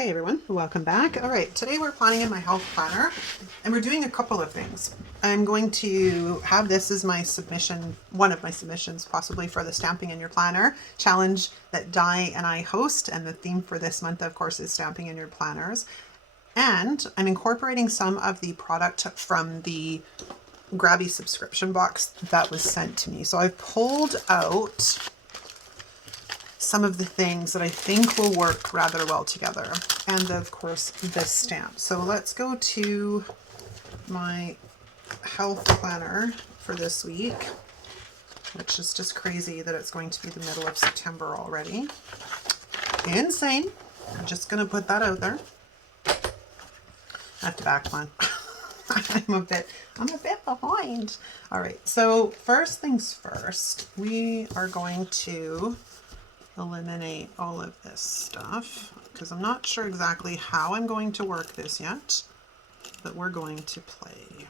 Hey everyone, welcome back. All right, today we're planning in my health planner and we're doing a couple of things. I'm going to have this as my submission, one of my submissions possibly for the Stamping in Your Planner challenge that Di and I host, and the theme for this month of course is Stamping in Your Planners. And I'm incorporating some of the product from the Grabie subscription box that was sent to me. So I've pulled out some of the things that I think will work rather well together. And of course, this stamp. So let's go to my health planner for this week, which is just crazy that it's going to be the middle of September already. Insane. I'm just going to put that out there. I have to back plan. I'm a bit behind. All right. So first things first, we are going to eliminate all of this stuff because I'm not sure exactly how I'm going to work this yet, but we're going to play.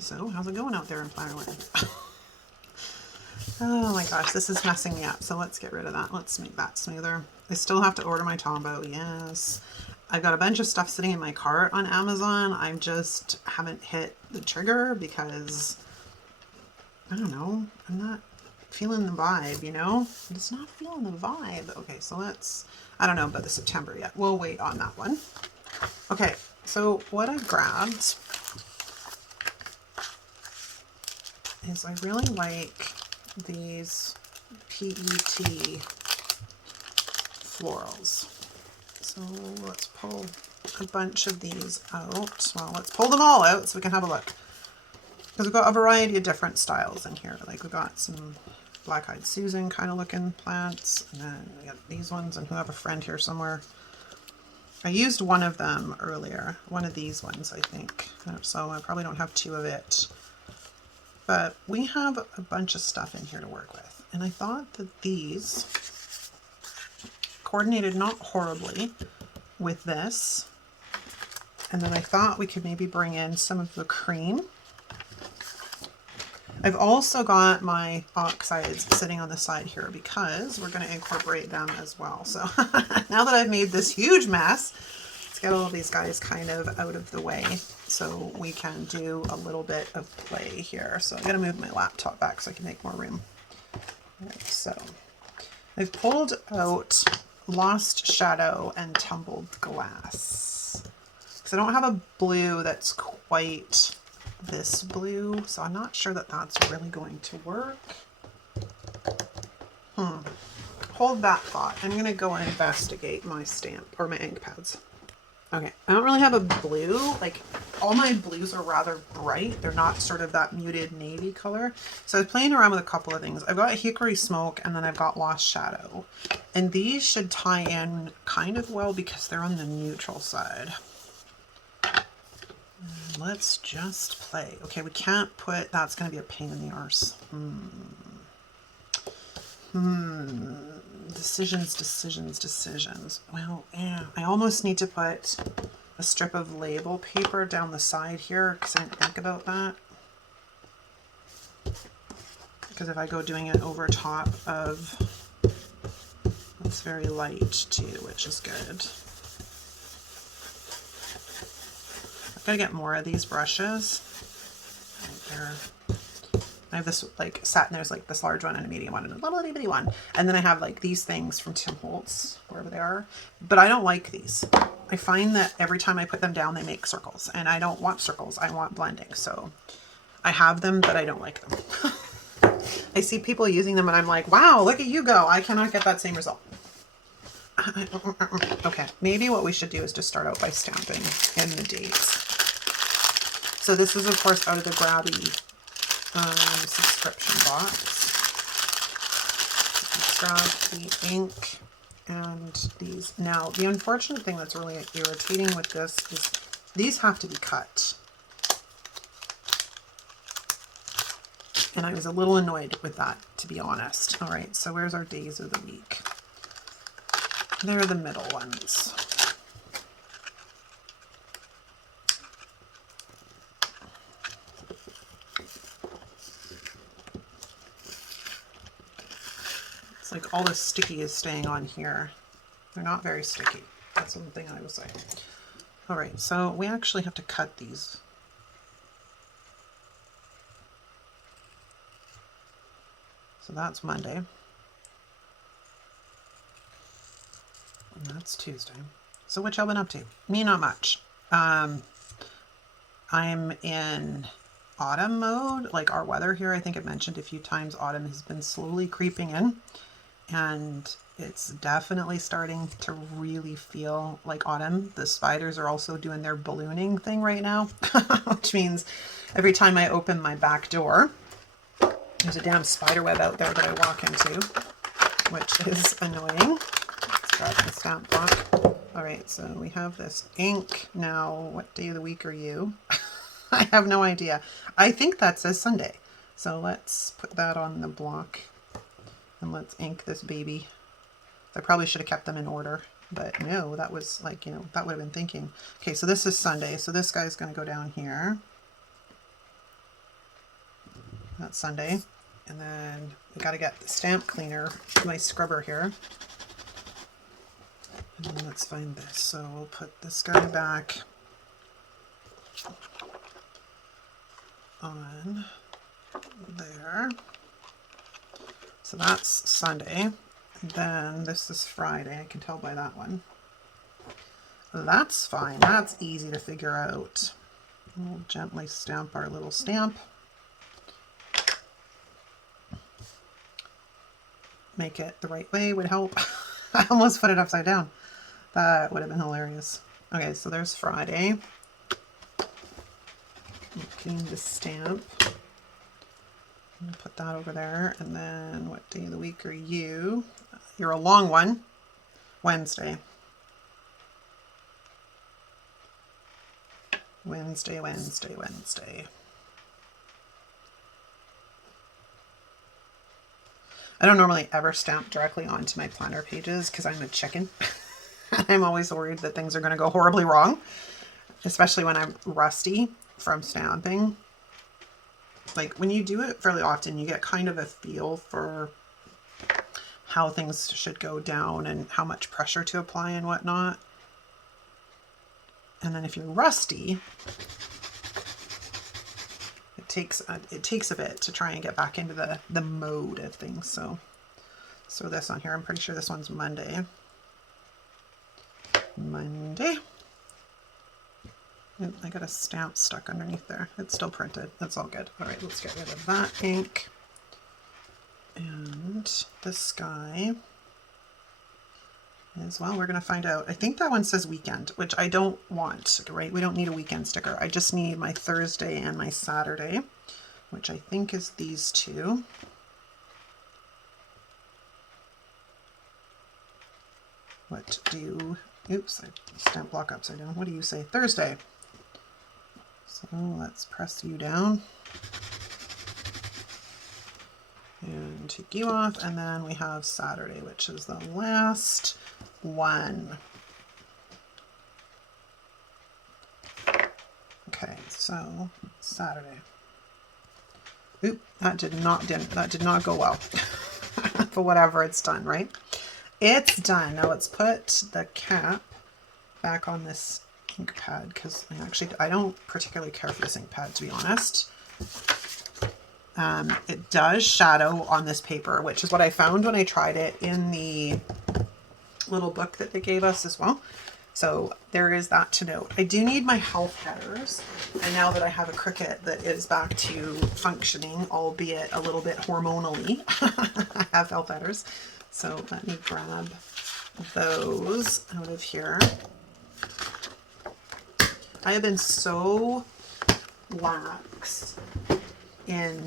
So how's it going out there in Plannerland? Oh my gosh, this is messing me up. So let's get rid of that. Let's make that smoother. I still have to order my Tombow. Yes. I've got a bunch of stuff sitting in my cart on Amazon. I just haven't hit the trigger because I don't know. I'm not feeling the vibe, you know? I'm just not feeling the vibe. Okay, so let's, I don't know about the September yet. We'll wait on that one. Okay, so what I've grabbed is I really like these PET florals. So let's pull a bunch of these out. Well, let's pull them all out so we can have a look. Because we've got a variety of different styles in here. Like we've got some Black-Eyed Susan kind of looking plants, and then we got these ones, and we have a friend here somewhere. I used one of them earlier, one of these ones I think, so I probably don't have two of it. But we have a bunch of stuff in here to work with, and I thought that these coordinated not horribly with this, and then I thought we could maybe bring in some of the cream. I've also got my oxides sitting on the side here because we're going to incorporate them as well. So now that I've made this huge mess, let's get all of these guys kind of out of the way so we can do a little bit of play here. So I'm going to move my laptop back so I can make more room. All right, so I've pulled out Lost Shadow and Tumbled Glass. So I don't have a blue that's quite this blue, so I'm not sure that that's really going to work. Hold that thought. I'm gonna go and investigate my stamp or my ink pads. Okay, I don't really have a blue. Like all my blues are rather bright. They're not sort of that muted navy color. So I was playing around with a couple of things. I've got Hickory Smoke and then I've got Lost Shadow. And these should tie in kind of well because they're on the neutral side. Let's just play. Okay, we can't put, that's going to be a pain in the arse. Decisions. Well, yeah, I almost need to put a strip of label paper down the side here because I didn't think about that. Because if I go doing it over top of, it's very light too, which is good. I've got to get more of these brushes. I have this like satin, there's like this large one and a medium one and a little itty bitty one. And then I have like these things from Tim Holtz, wherever they are. But I don't like these. I find that every time I put them down, they make circles. And I don't want circles, I want blending. So I have them, but I don't like them. I see people using them and I'm like, wow, look at you go. I cannot get that same result. Okay, maybe what we should do is just start out by stamping in the dates. So this is of course out of the Grabie subscription box. Let's grab the ink and these. Now the unfortunate thing that's really irritating with this is these have to be cut. And I was a little annoyed with that, to be honest. All right, so where's our days of the week? They're the middle ones. It's like all the sticky is staying on here. They're not very sticky. That's one thing I would say. All right, so we actually have to cut these. So that's Monday. And that's Tuesday. So what y'all been up to? Me, not much. I'm in autumn mode. Like our weather here, I think it mentioned a few times, autumn has been slowly creeping in. And it's definitely starting to really feel like autumn. The spiders are also doing their ballooning thing right now, which means every time I open my back door, there's a damn spider web out there that I walk into, which is annoying. Let's grab the stamp block. All right, so we have this ink. Now, what day of the week are you? I have no idea. I think that says Sunday. So let's put that on the block. And let's ink this baby. I probably should have kept them in order, but no, that was like, you know, that would have been thinking. Okay, so this is Sunday. So this guy's going to go down here. That's Sunday. And then we got to get the stamp cleaner, my scrubber here. And then let's find this. So we'll put this guy back on there. So that's Sunday. Then this is Friday. I can tell by that one. That's fine. That's easy to figure out. We'll gently stamp our little stamp. Make it the right way would help. I almost put it upside down. That would have been hilarious. Okay, so there's Friday. Clean the stamp. Put that over there. And then what day of the week are you? You're a long one. Wednesday. Wednesday, Wednesday, Wednesday. I don't normally ever stamp directly onto my planner pages because I'm a chicken. I'm always worried that things are going to go horribly wrong, especially when I'm rusty from stamping. Like when you do it fairly often, you get kind of a feel for how things should go down and how much pressure to apply and whatnot. And then if you're rusty, it takes a bit to try and get back into the mode of things. So this on here. I'm pretty sure this one's Monday. Monday. I got a stamp stuck underneath there. It's still printed. That's all good. All right, let's get rid of that ink. And this guy as well. We're going to find out. I think that one says weekend, which I don't want, right? We don't need a weekend sticker. I just need my Thursday and my Saturday, which I think is these two. What do you, oops, I stamp block upside down. What do you say? Thursday. So let's press you down and take you off. And then we have Saturday, which is the last one. Okay, so Saturday. Oop, that did not go well. But whatever, it's done, right? It's done. Now let's put the cap back on this ink pad because I don't particularly care for this ink pad, to be honest. It does shadow on this paper, which is what I found when I tried it in the little book that they gave us as well. So there is that to note. I do need my health headers. And now that I have a Cricut that is back to functioning, albeit a little bit hormonally, I have health headers. So let me grab those out of here. I have been so lax in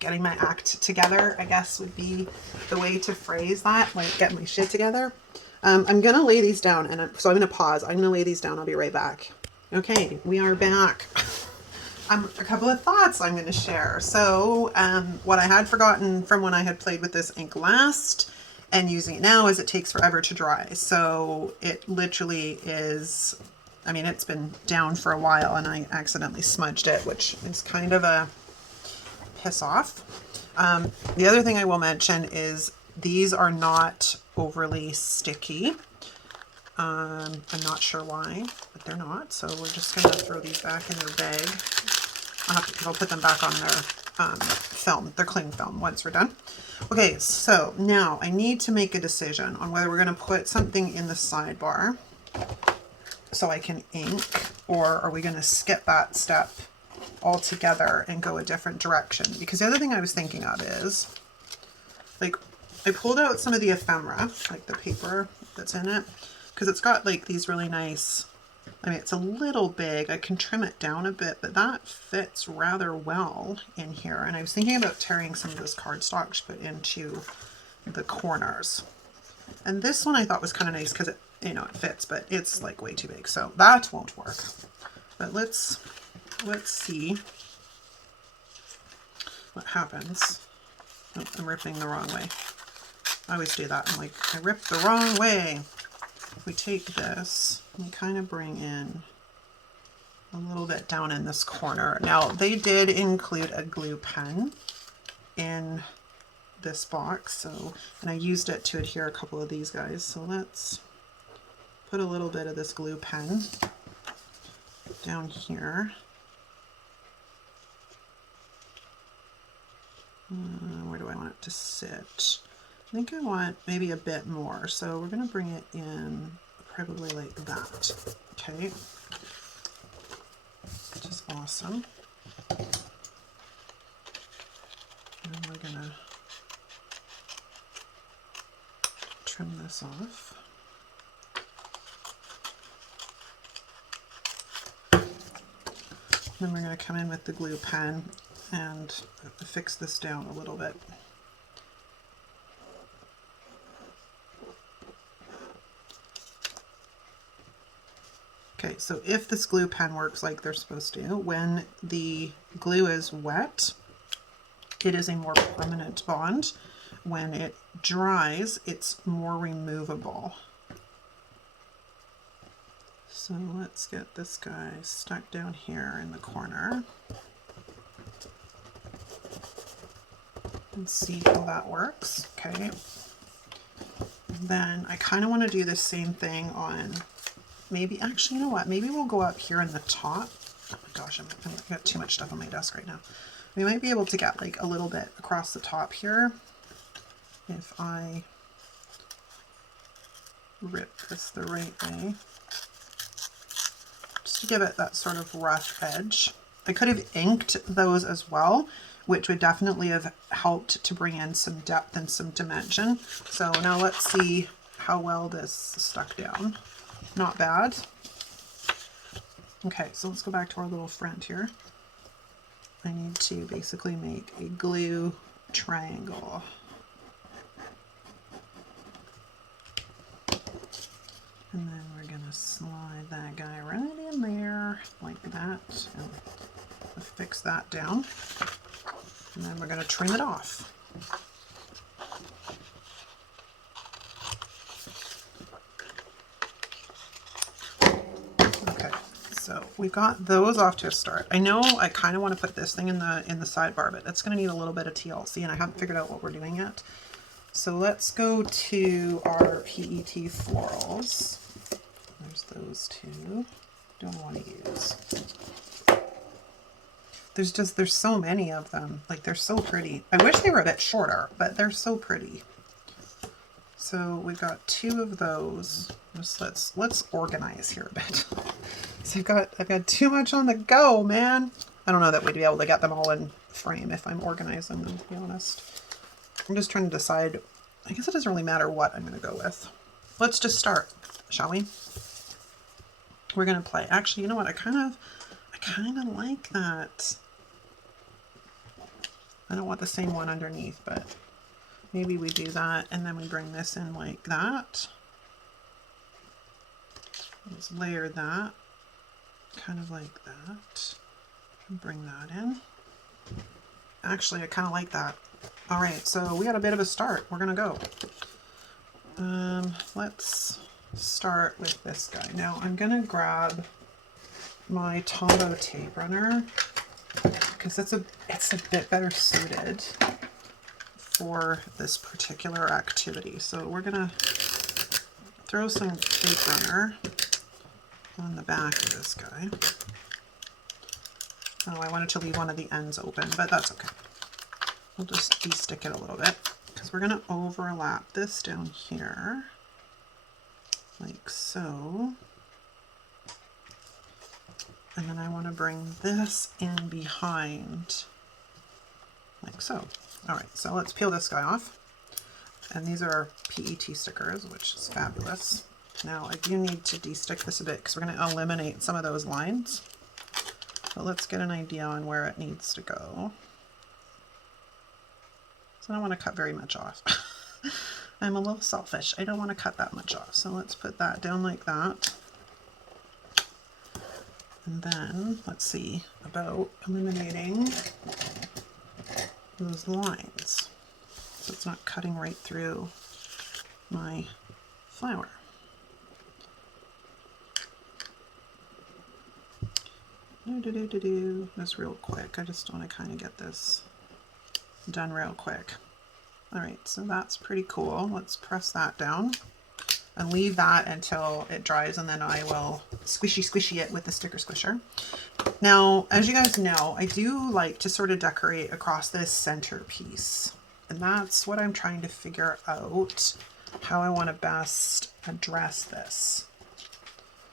getting my act together, I guess would be the way to phrase that, like get my shit together. I'm going to lay these down, and so I'm going to pause. I'm going to lay these down. I'll be right back. Okay, we are back. A couple of thoughts I'm going to share. So what I had forgotten from when I had played with this ink last and using it now is it takes forever to dry. So it literally is, I mean, it's been down for a while and I accidentally smudged it, which is kind of a piss off. The other thing I will mention is these are not overly sticky. I'm not sure why, but they're not. So we're just going to throw these back in their bag. I'll put them back on their film, their cling film once we're done. Okay, so now I need to make a decision on whether we're going to put something in the sidebar so I can ink, or are we going to skip that step altogether and go a different direction? Because the other thing I was thinking of is, like, I pulled out some of the ephemera, like the paper that's in it, because it's got like these really nice, I mean, it's a little big. I can trim it down a bit, but that fits rather well in here. And I was thinking about tearing some of this cardstock to put into the corners. And this one I thought was kind of nice because it, you know, it fits, but it's like way too big. So that won't work. But let's see what happens. Oh, I'm ripping the wrong way. I always do that. I'm like, I ripped the wrong way. If we take this, we kind of bring in a little bit down in this corner. Now, they did include a glue pen in this box, so, and I used it to adhere a couple of these guys. So let's put a little bit of this glue pen down here. Where do I want it to sit? I think I want maybe a bit more, so we're going to bring it in probably like that. Okay, which is awesome. And we're going to trim this off. Then we're going to come in with the glue pen and fix this down a little bit. Okay, so if this glue pen works like they're supposed to, when the glue is wet, it is a more permanent bond. When it dries, it's more removable. So let's get this guy stuck down here in the corner and see how that works. Okay. And then I kind of want to do the same thing on, maybe, actually, you know what? Maybe we'll go up here in the top. Oh my gosh, I've got too much stuff on my desk right now. We might be able to get like a little bit across the top here if I rip this the right way, just to give it that sort of rough edge. I could have inked those as well, which would definitely have helped to bring in some depth and some dimension. So now let's see how well this stuck down. Not bad. Okay, so let's go back to our little friend here. I need to basically make a glue triangle. And then we're gonna slide that guy right in there like that and fix that down. And then we're gonna trim it off. Okay, so we got those off to a start. I know I kind of want to put this thing in the sidebar, but it's gonna need a little bit of TLC, and I haven't figured out what we're doing yet. So let's go to our PET florals. There's those two. Don't want to use. There's so many of them. Like, they're so pretty. I wish they were a bit shorter, but they're so pretty. So we've got two of those. Just let's organize here a bit. So I've got too much on the go, man. I don't know that we'd be able to get them all in frame if I'm organizing them, to be honest. I'm just trying to decide. I guess it doesn't really matter what I'm going to go with. Let's just start, shall we? We're going to play. Actually, you know what? I kind of like that. I don't want the same one underneath, but maybe we do that and then we bring this in like that. Let's layer that, kind of like that, and bring that in. Actually, I kind of like that. All right, so we got a bit of a start. We're gonna go. Let's start with this guy. Now I'm gonna grab my Tombow tape runner because it's a bit better suited for this particular activity. So we're gonna throw some tape runner on the back of this guy. Oh, I wanted to leave one of the ends open, but that's okay. We'll just de-stick it a little bit because we're going to overlap this down here like so. And then I want to bring this in behind like so. All right, so let's peel this guy off. And these are PET stickers, which is fabulous. Now I do need to de-stick this a bit because we're going to eliminate some of those lines. But let's get an idea on where it needs to go. So I don't want to cut very much off. I'm a little selfish. I don't want to cut that much off. So let's put that down like that. And then let's see about eliminating those lines so it's not cutting right through my flower. Just real quick. I just want to kind of get this done real quick. All right, so that's pretty cool. Let's press that down and leave that until it dries, and then I will squishy it with the sticker squisher. Now, as you guys know, I do like to sort of decorate across this center piece, and that's what I'm trying to figure out, how I want to best address this.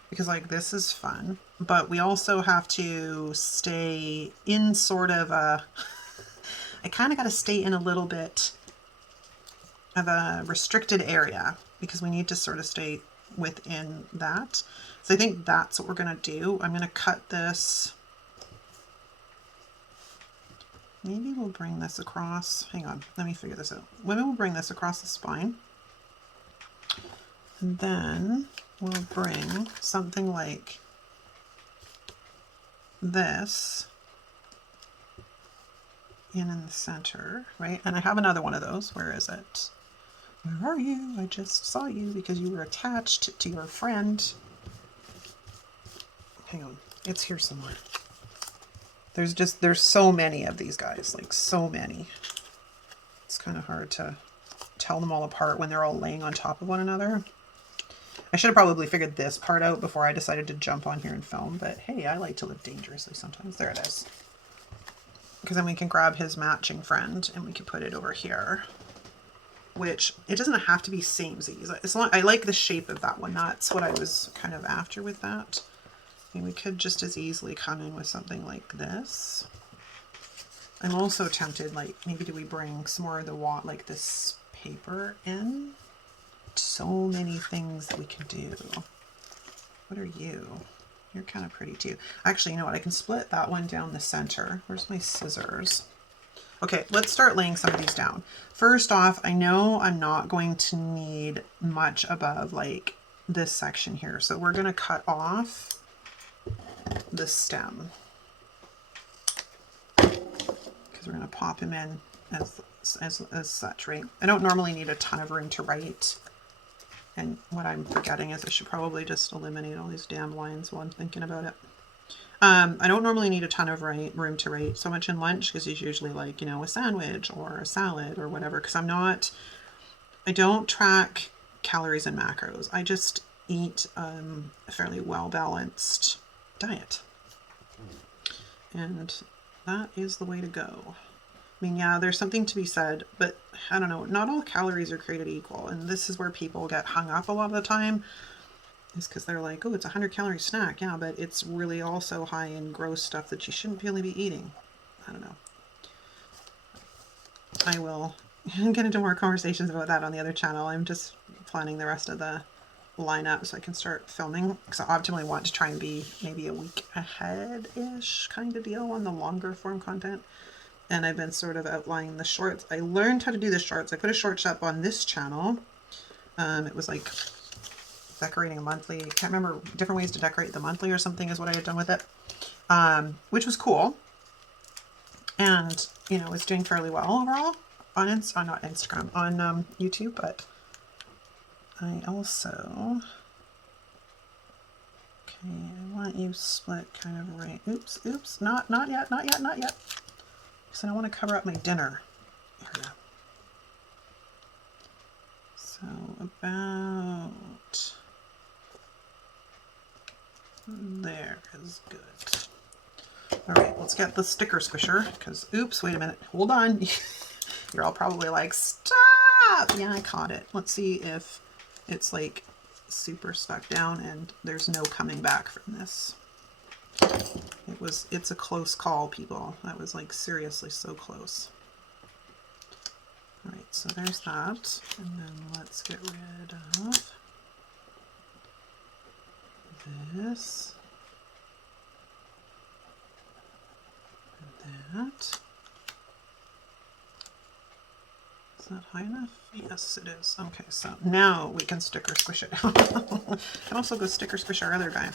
Because like this is fun, but we also have to stay in sort of a, I kind of got to stay in a little bit of a restricted area because we need to sort of stay within that. So I think that's what we're going to do. I'm going to cut this. Maybe we'll bring this across. Hang on, let me figure this out. Maybe we'll bring this across the spine. And then we'll bring something like this in the center, right? And I have another one of those. Where is it? Where are you? I just saw you because you were attached to your friend. Hang on, it's here somewhere. There's so many of these guys, like so many. It's kind of hard to tell them all apart when they're all laying on top of one another. I should have probably figured this part out before I decided to jump on here and film, but hey, I like to live dangerously sometimes. There it is. Because then we can grab his matching friend and we can put it over here, which it doesn't have to be samesies. As long, I like the shape of that one. That's what I was kind of after with that. And we could just as easily come in with something like this. I'm also tempted, like maybe do we bring some more of the like this paper in? So many things that we can do. What are you? You're kind of pretty too. Actually, you know what? I can split that one down the center. Where's my scissors? Okay, let's start laying some of these down. First off, I know I'm not going to need much above like this section here. So we're going to cut off the stem because we're going to pop him in as such, right? I don't normally need a ton of room to write. And what I'm forgetting is I should probably just eliminate all these damn lines while I'm thinking about it. I don't normally need a ton of room to write so much in lunch because it's usually like, you know, a sandwich or a salad or whatever. Because I don't track calories and macros. I just eat a fairly well-balanced diet. And that is the way to go. I mean, yeah, there's something to be said, but I don't know, not all calories are created equal. And this is where people get hung up a lot of the time, is because they're like, oh, it's a 100-calorie snack. Yeah, but it's really also high in gross stuff that you shouldn't really be eating. I don't know. I will get into more conversations about that on the other channel. I'm just planning the rest of the lineup so I can start filming, because I optimally want to try and be maybe a week ahead-ish kind of deal on the longer form content. And I've been sort of outlining the shorts. I learned how to do the shorts. I put a shorts up on this channel. It was like decorating a monthly. I can't remember, different ways to decorate the monthly or something is what I had done with it, which was cool. And, you know, it's doing fairly well overall on not Instagram, on YouTube. But I also, okay, I want you split kind of right. Oops, not yet. So I want to cover up my dinner area. So about about there is good. All right, let's get the sticker squisher because, oops, wait a minute. Hold on. You're all probably like, stop. Yeah, I caught it. Let's see if it's like super stuck down and there's no coming back from this. It's a close call, people. That was like seriously so close. All right, so there's that. And then let's get rid of this. And that. Is that high enough? Yes, it is. Okay, so now we can sticker squish it. Can also go sticker squish our other guy.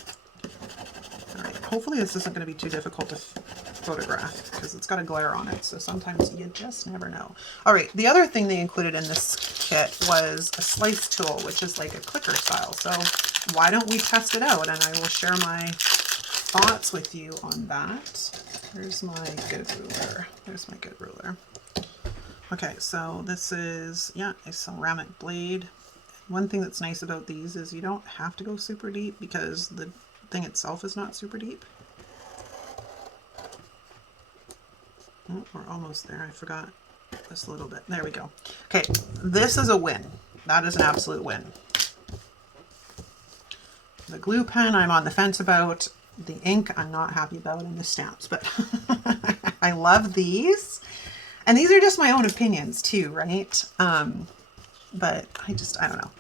All right, hopefully this isn't going to be too difficult to photograph because it's got a glare on it, so sometimes you just never know. All right, the other thing they included in this kit was a slice tool, which is like a clicker style. So why don't we test it out, and I will share my thoughts with you on that. There's my good ruler. There's my good ruler. Okay, so this is, yeah, a ceramic blade. One thing that's nice about these is you don't have to go super deep because the thing itself is not super deep. Oh, we're almost there. I forgot this little bit. There we go. Okay, this is a win. That is an absolute win. The glue pen I'm on the fence about. The ink I'm not happy about, and the stamps, but I love these. And these are just my own opinions too, right? But I don't know.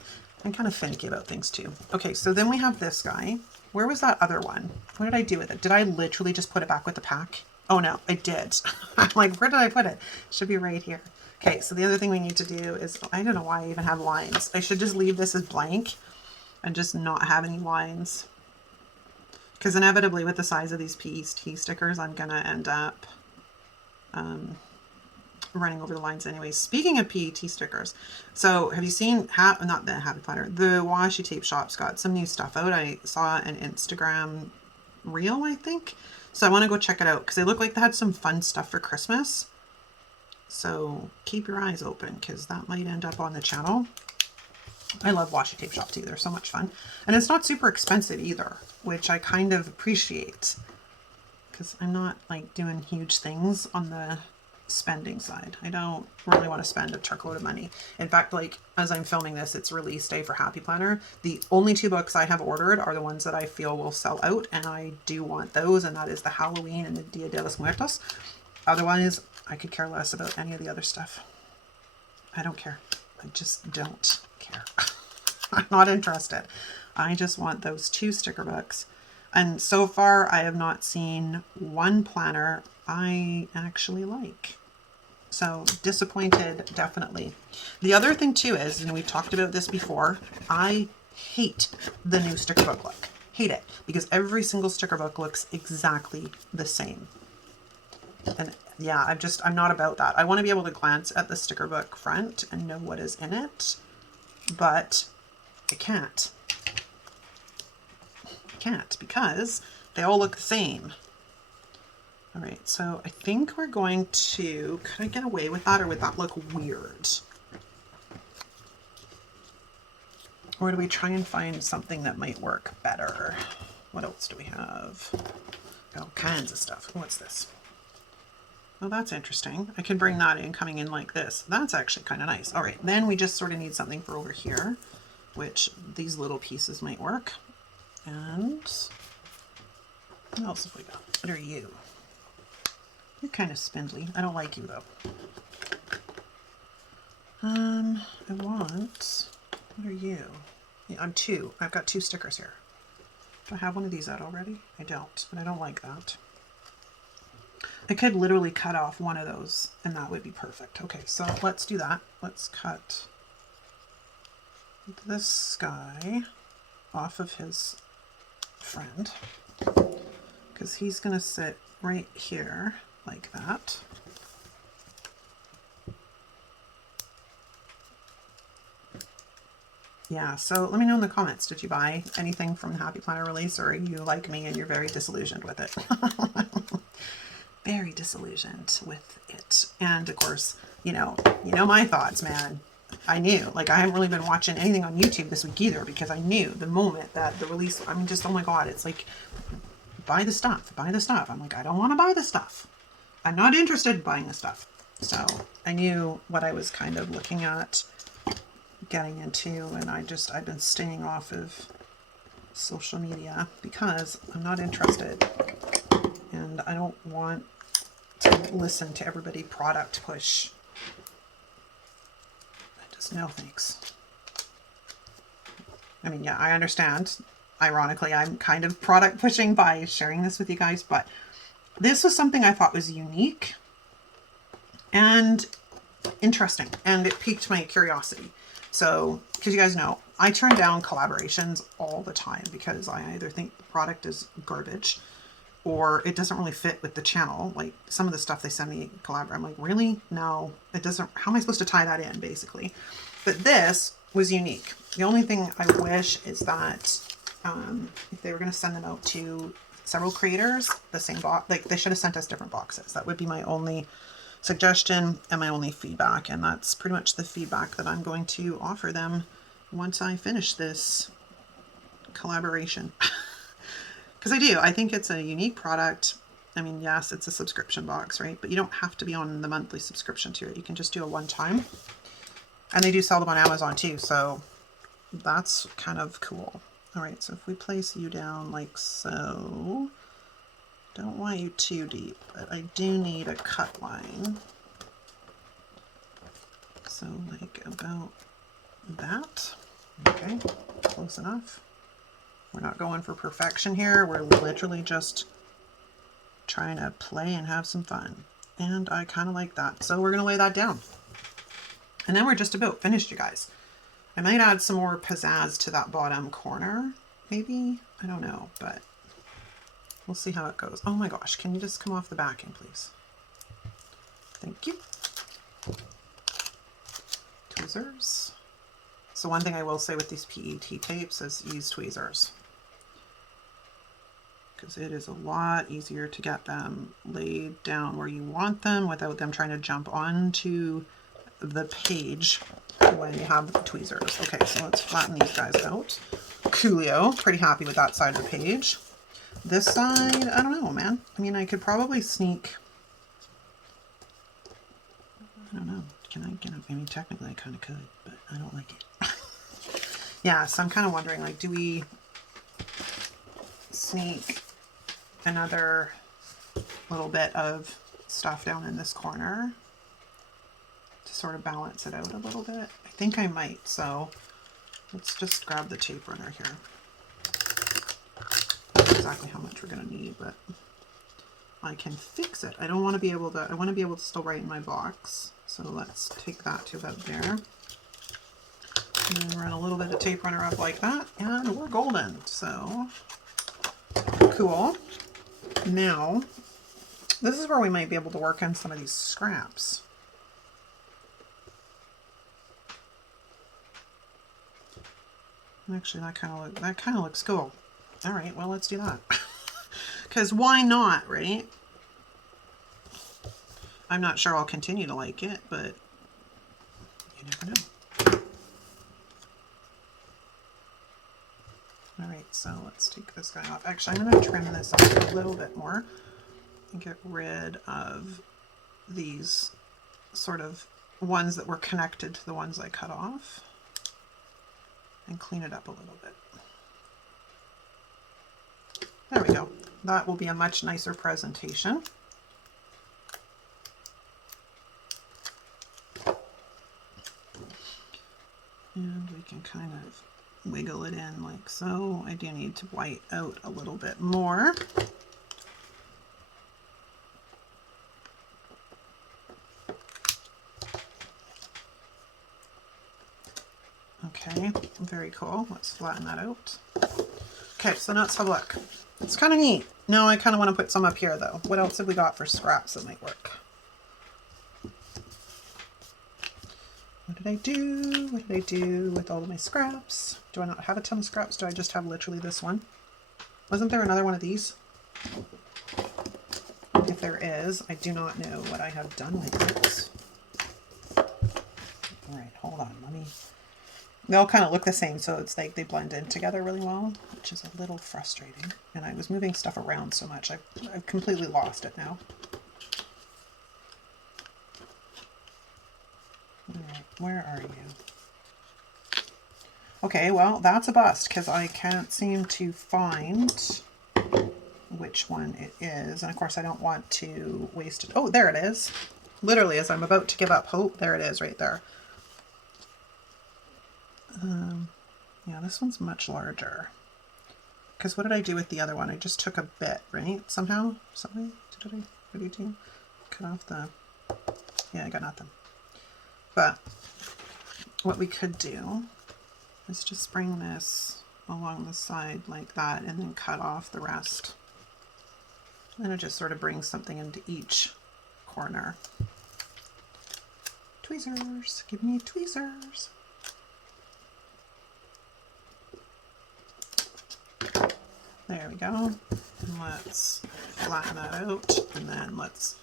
I'm kind of finicky about things too. Okay, so then we have this guy. Where was that other one? What did I do with it? Did I literally just put it back with the pack? Oh no, I did. I'm like, where did I put it? It should be right here. Okay, so the other thing we need to do is, I don't know why I even have lines. I should just leave this as blank and just not have any lines. Because inevitably with the size of these PET stickers, I'm gonna end up running over the lines anyways. Speaking of PET stickers, so have you seen, not the Happy Planner, the Washi Tape shop's got some new stuff out. I saw an Instagram reel, I think. So I want to go check it out because they look like they had some fun stuff for Christmas. So keep your eyes open because that might end up on the channel. I love Washi Tape shop too. They're so much fun. And it's not super expensive either, which I kind of appreciate because I'm not like doing huge things on the spending side. I don't really want to spend a truckload of money. In fact, like as I'm filming this, it's release day for Happy Planner. The only 2 books I have ordered are the ones that I feel will sell out, and I do want those, and that is the Halloween and the Dia de los Muertos. Otherwise, I could care less about any of the other stuff. I don't care. I just don't care. I'm not interested. I just want those 2 sticker books. And so far, I have not seen one planner I actually like. So disappointed, definitely. The other thing too is, and we've talked about this before, I hate the new sticker book look. Hate it. Because every single sticker book looks exactly the same. And yeah, I'm not about that. I want to be able to glance at the sticker book front and know what is in it, but I can't. I can't because they all look the same. All right, so I think we're going to, could I get away with that or would that look weird? Or do we try and find something that might work better? What else do we have? All kinds of stuff. What's this? Oh, that's interesting. I can bring that in coming in like this. That's actually kind of nice. All right, then we just sort of need something for over here, which these little pieces might work. And what else have we got? What are you? You're kind of spindly. I don't like you though. I want, what are you? Yeah, I'm 2. I've got 2 stickers here. Do I have one of these out already? I don't, but I don't like that. I could literally cut off one of those and that would be perfect. Okay, so let's do that. Let's cut this guy off of his friend because he's going to sit right here like that. Yeah, so let me know in the comments, did you buy anything from the Happy Planner release, or are you like me and you're very disillusioned with it? Very disillusioned with it. And of course, you know my thoughts, man. I knew, like, I haven't really been watching anything on YouTube this week either, because I knew the moment that the release, I mean, just, oh my God, it's like, buy the stuff, buy the stuff. I'm like, I don't want to buy the stuff. I'm not interested in buying the stuff. So I knew what I was kind of looking at getting into, and I've been staying off of social media because I'm not interested, and I don't want to listen to everybody product push. Just no thanks. I mean, yeah, I understand. Ironically, I'm kind of product pushing by sharing this with you guys, but this was something I thought was unique and interesting, and it piqued my curiosity. So, because you guys know, I turn down collaborations all the time because I either think the product is garbage or it doesn't really fit with the channel. Like some of the stuff they send me collab, I'm like, really? No, it doesn't. How am I supposed to tie that in, basically? But this was unique. The only thing I wish is that if they were going to send them out to several creators, the same box, like they should have sent us different boxes. That would be my only suggestion and my only feedback. And that's pretty much the feedback that I'm going to offer them once I finish this collaboration. Because I think it's a unique product. I mean, yes, it's a subscription box, right? But you don't have to be on the monthly subscription to it. You can just do a one-time. And they do sell them on Amazon too, so that's kind of cool. All right, so if we place you down like so, don't want you too deep, but I do need a cut line. So like about that. Okay, close enough. We're not going for perfection here. We're literally just trying to play and have some fun. And I kind of like that. So we're going to lay that down. And then we're just about finished, you guys. I might add some more pizzazz to that bottom corner, maybe. I don't know, but we'll see how it goes. Oh my gosh, can you just come off the backing, please? Thank you. Tweezers. So one thing I will say with these PET tapes is use tweezers, because it is a lot easier to get them laid down where you want them without them trying to jump onto the page when you have the tweezers. Okay, so let's flatten these guys out. Coolio, pretty happy with that side of the page. This side, I don't know, man. I mean, I could probably sneak, I don't know, can I get up? I mean, technically I kind of could, but I don't like it. Yeah, so I'm kind of wondering, like, do we sneak another little bit of stuff down in this corner to sort of balance it out a little bit? I think I might, so let's just grab the tape runner here. Not exactly how much we're going to need, but I can fix it. I don't want to be able to, I want to be able to still write in my box. So let's take that to about there. And then run a little bit of tape runner up like that, and we're golden. So cool. Now, this is where we might be able to work on some of these scraps. Actually, that kind of looks cool. All right, well, let's do that. Because why not, right? I'm not sure I'll continue to like it, but you never know. All right, so let's take this guy off. Actually, I'm going to trim this up a little bit more and get rid of these sort of ones that were connected to the ones I cut off, and clean it up a little bit. There we go. That will be a much nicer presentation. And we can kind of wiggle it in like so. I do need to white out a little bit more. Okay, very cool. Let's flatten that out. Okay, so now let's have a look. It's kind of neat. Now I kind of want to put some up here though. What else have we got for scraps that might work? What did I do? What did I do with all of my scraps? Do I not have a ton of scraps? Do I just have literally this one? Wasn't there another one of these? If there is, I do not know what I have done with it. All right, hold on. They all kind of look the same, so it's like they blend in together really well, which is a little frustrating. And I was moving stuff around so much, I've completely lost it now. All right, where are you? Okay, well, that's a bust because I can't seem to find which one it is. And of course, I don't want to waste it. Oh, there it is. Literally, as I'm about to give up hope, there it is right there. Yeah, this one's much larger. Because what did I do with the other one? I just took a bit, right? Somehow? Something? What did I do? Cut off the... Yeah, I got nothing. But what we could do is just bring this along the side like that and then cut off the rest. And it just sort of brings something into each corner. Tweezers, give me tweezers. There we go. And let's flatten that out and then let's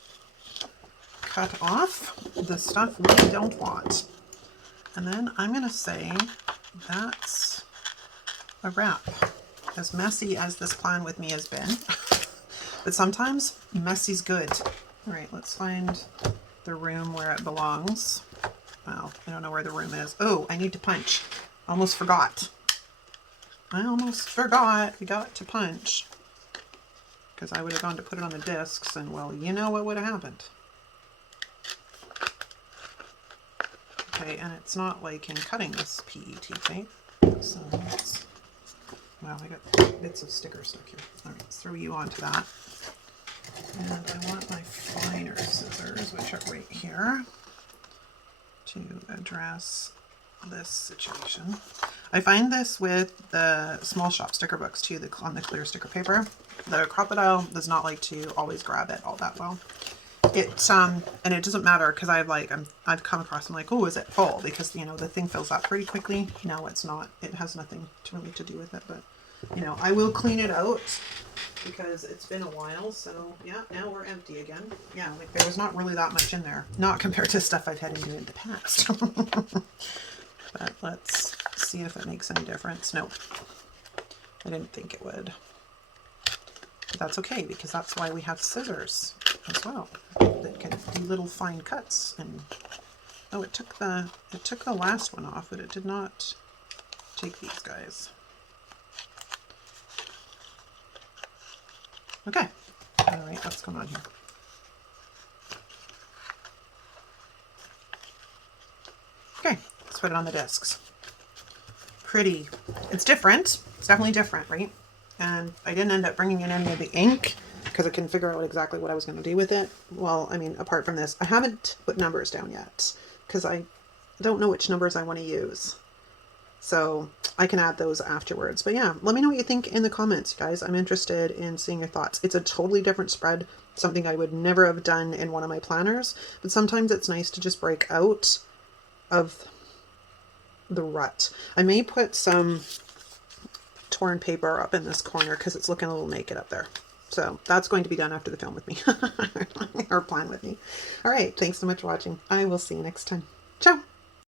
cut off the stuff we don't want. And then I'm going to say that's a wrap. As messy as this plan with me has been, but sometimes messy's good. All right, let's find the room where it belongs. Well, I don't know where the room is. Oh, I need to punch. Almost forgot. I almost forgot we got to punch. Because I would have gone to put it on the discs and, well, you know what would have happened. Okay, and it's not like in cutting this PET tape. So let's, well, I got bits of sticker stuck here. All right, let's throw you onto that. And I want my finer scissors, which are right here, to address this situation. I find this with the small shop sticker books too, on the clear sticker paper. The crocodile does not like to always grab it all that well. And it doesn't matter because I've come across, I'm like, oh, is it full? Because, you know, the thing fills up pretty quickly. No, it's not. It has nothing really to do with it, but, you know, I will clean it out because it's been a while. So yeah, now we're empty again. Yeah, like there was not really that much in there, not compared to stuff I've had in the past. But let's see if it makes any difference. Nope. I didn't think it would. But that's okay, because that's why we have scissors as well that can do little fine cuts. And oh, it took the last one off, but it did not take these guys. Okay. All right, what's going on here? Okay, let's put it on the discs. Pretty. It's different. It's definitely different, right? And I didn't end up bringing in any of the ink because I couldn't figure out exactly what I was going to do with it. Well, I mean, apart from this, I haven't put numbers down yet because I don't know which numbers I want to use. So I can add those afterwards. But yeah, let me know what you think in the comments, guys. I'm interested in seeing your thoughts. It's a totally different spread, something I would never have done in one of my planners. But sometimes it's nice to just break out of the rut. I may put some torn paper up in this corner because it's looking a little naked up there. So that's going to be done after the film with me or plan with me. All right. Thanks so much for watching. I will see you next time. Ciao.